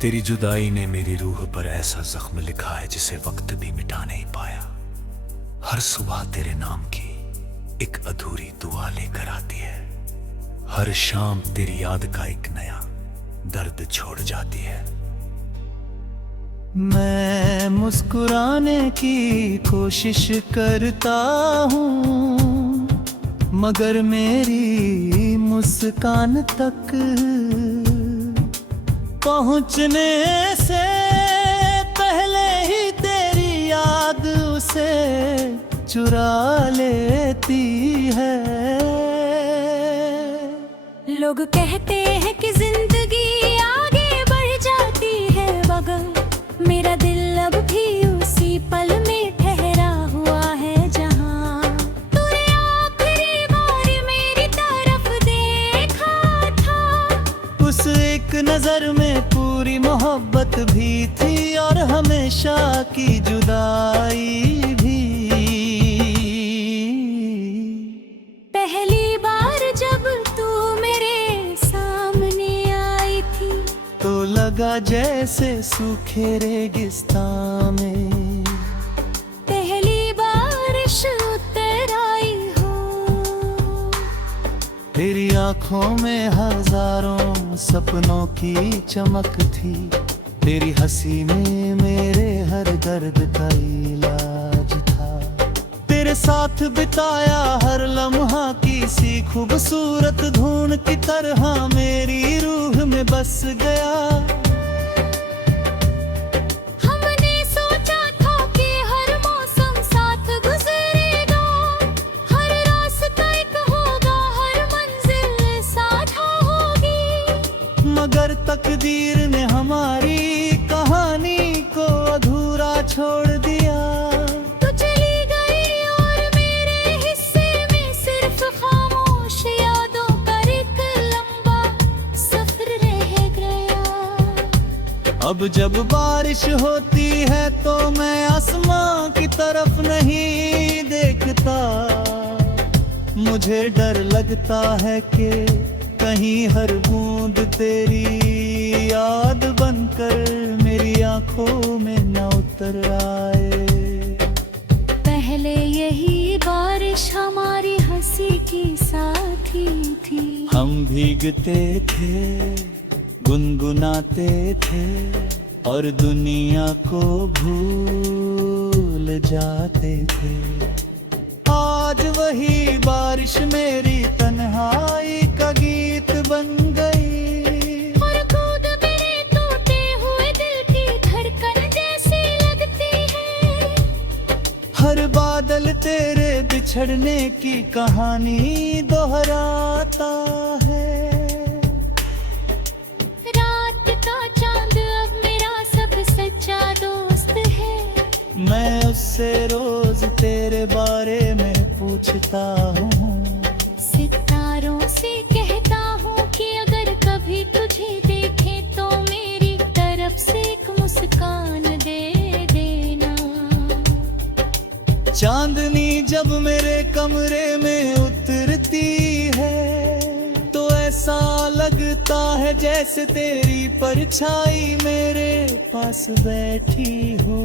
तेरी जुदाई ने मेरी रूह पर ऐसा जख्म लिखा है जिसे वक्त भी मिटा नहीं पाया। हर सुबह तेरे नाम की एक अधूरी दुआ लेकर आती है। हर शाम तेरी याद का एक नया दर्द छोड़ जाती है। मैं मुस्कुराने की कोशिश करता हूँ, मगर मेरी मुस्कान तक पहुँचने से पहले ही तेरी याद उसे चुरा लेती है। लोग कहते हैं कि जिंदगी आगे बढ़ जाती है, मगर मेरा दिल अब भी उसी पल में ठहरा हुआ है जहाँ तूने आखिरी बार मेरी तरफ देखा था। उस एक नजर में पूरी मोहब्बत भी थी और हमेशा की जुदाई भी। पहली बार जब तू मेरे सामने आई थी तो लगा जैसे सूखे रेगिस्तान में पहली बारिश उतर आई हो। तेरी आंखों में हजारों सपनों की चमक थी, तेरी हंसी में मेरे हर दर्द का इलाज था। तेरे साथ बिताया हर लम्हा किसी खूबसूरत धुन की तरह मेरी रूह में बस गया। हमने सोचा था कि हर मौसम साथ गुजरेगा, हर रास्ता एक होगा, हर मंजिल साझा होगी। मगर तकदीर ने हमारी कहानी को अधूरा छोड़ दिया। तू चली गई और मेरे हिस्से में सिर्फ खामोश यादों का एक लंबा सफर रह गया। अब जब बारिश होती है तो मैं आसमां की तरफ नहीं देखता। मुझे डर लगता है कि कहीं हर बूंद तेरी याद बनकर मेरी आंखों में न उतर आए। पहले यही बारिश हमारी हंसी की साथी थी। हम भीगते थे, गुनगुनाते थे और दुनिया को भूल जाते थे। आज वही बारिश मेरी तन्हाई का गीत बन गई। और खुद मेरे टूटे हुए दिल की धड़कन जैसी लगती है। हर बादल तेरे बिछड़ने की कहानी दोहराता है। रात का चांद अब मेरा सब सच्चा दोस्त है। मैं उससे रोज तेरे बारे में पूछता हूँ। सितारों से कहता हूँ कि अगर कभी तुझे देखे तो मेरी तरफ से एक मुस्कान दे देना। चांदनी जब मेरे कमरे में उतरती है तो ऐसा लगता है जैसे तेरी परछाई मेरे पास बैठी हो।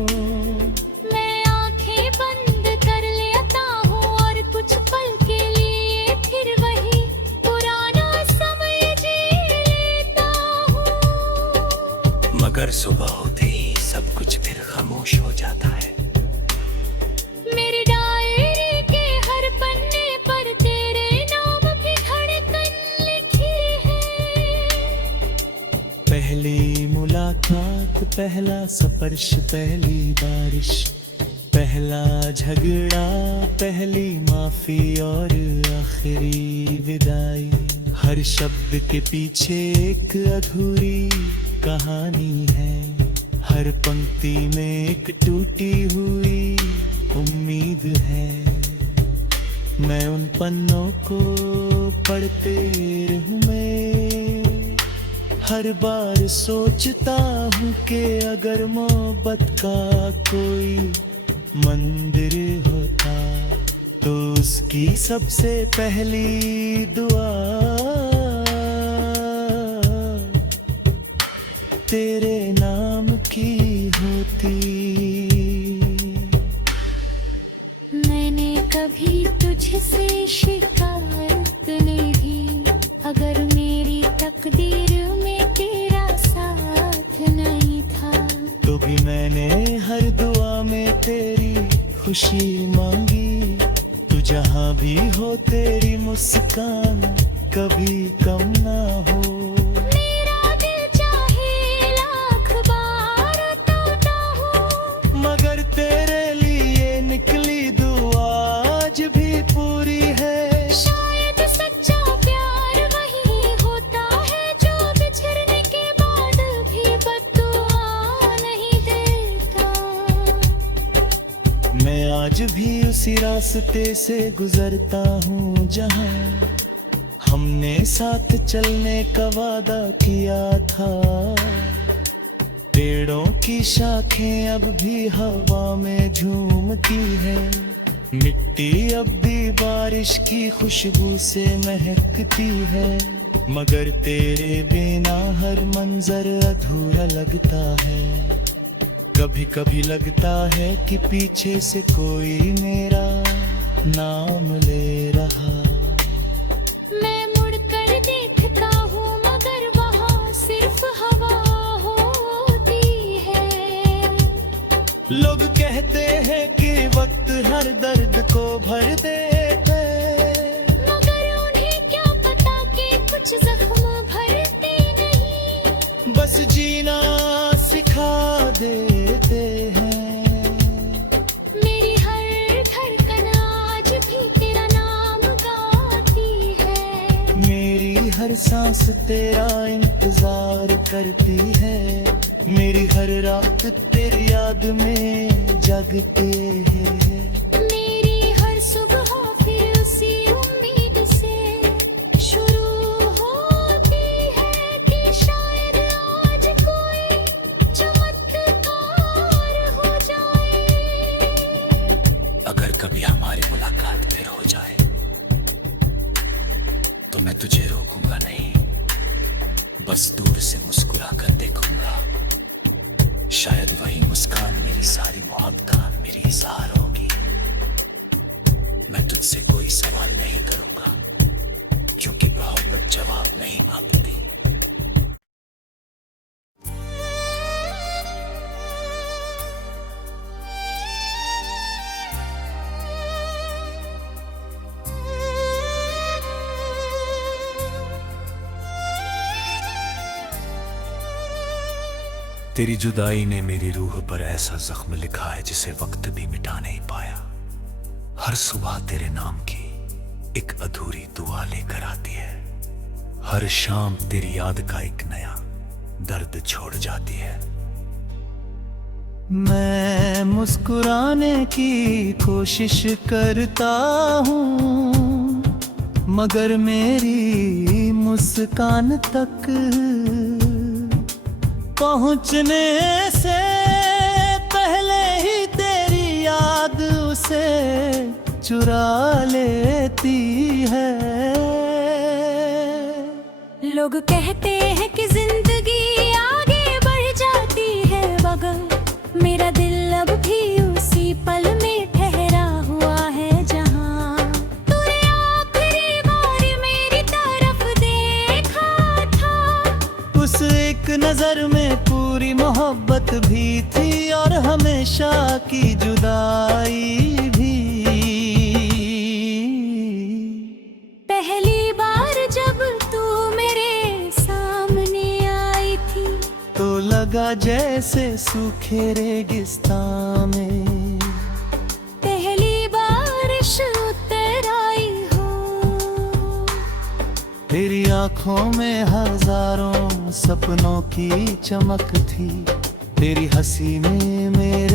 मैं आंखें बंद कर लेता हूँ और कुछ पल के लिए फिर वही पुराना समय जी लेता हूँ। मगर सुबह होते ही सब कुछ फिर खामोश हो जाता है। मेरी डायरी के हर पन्ने पर तेरे नाम की धड़कन लिखी है। पहली मुलाकात, पहला स्पर्श, पहली बारिश, पहला झगड़ा, पहली माफी और आखिरी विदाई। हर शब्द के पीछे एक अधूरी कहानी है। हर पंक्ति में एक टूटी हुई उम्मीद है। मैं उन पन्नों को पढ़ते रहूं, मैं हर बार सोचता हूँ कि अगर मोहब्बत का कोई मंदिर होता तो उसकी सबसे पहली दुआ तेरे तुझसे शिकायत नहीं, अगर मेरी तकदीर में तेरा साथ नहीं था। तो भी मैंने हर दुआ में तेरी खुशी मांगी। तू जहाँ भी हो तेरी मुस्कान कभी कम ना हो। मेरा दिल चाहे लाख बार टूटा हो, मगर तेरे लिए निकली दुआ आज भी पूरी है। शायद सच्चा प्यार वही होता है जो बिछड़ने के बाद भी बद्दुआ नहीं देता। मैं आज भी उसी रास्ते से गुजरता हूँ जहाँ हमने साथ चलने का वादा किया था। पेड़ों की शाखें अब भी हवा में झूमती है। मिट्टी अब भी बारिश की खुशबू से महकती है। मगर तेरे बिना हर मंजर अधूरा लगता है। कभी कभी लगता है कि पीछे से कोई मेरा नाम ले रहा। मैं मुड़कर देखता हूँ मगर वहाँ सिर्फ हवा होती है। लोग कहते हैं कि वक्त हर दर्द को भर देते, मगर उन्हें क्या पता कि कुछ जख्म भरते नहीं, बस जीना सिखा देते हैं। मेरी हर धड़कन आज भी तेरा नाम गाती है। मेरी हर सांस तेरा इंतजार करती है। मेरी हर रात तेरी याद में जगती है। मेरी हर सुबह फिर उसी उम्मीद से शुरू होती है कि शायद आज कोई चमत्कार हो जाए। अगर कभी हमारी मुलाकात फिर हो जाए तो मैं तुझे रोकूंगा नहीं, बस दूर से मुस्कुरा कर देखूंगा। शायद वही मुस्कान मेरी सारी मोहब्बत मेरी इज़हार होगी। मैं तुझसे कोई सवाल नहीं करूंगा क्योंकि मोहब्बत जवाब नहीं मांगती। तेरी जुदाई ने मेरी रूह पर ऐसा जख्म लिखा है जिसे वक्त भी मिटा नहीं पाया। हर सुबह तेरे नाम की एक अधूरी दुआ लेकर आती है। हर शाम तेरी याद का एक नया दर्द छोड़ जाती है। मैं मुस्कुराने की कोशिश करता हूँ, मगर मेरी मुस्कान तक पहुँचने से पहले ही तेरी याद उसे चुरा लेती है। लोग कहते हैं कि जिंदगी आगे बढ़ जाती है मगर मेरा दिल अब भी उसी पल में ठहरा हुआ है जहाँ तूने आखिरी बार मेरी तरफ देखा था। उस एक नजर में पूरी मोहब्बत भी थी और हमेशा की जुदाई भी। पहली बार जब तू मेरे सामने आई थी तो लगा जैसे सूखे रेगिस्तान में पहली बारिश उतर आई हो। तेरी आंखों में हजारों सपनों की चमक थी। तेरी हंसी में मेरे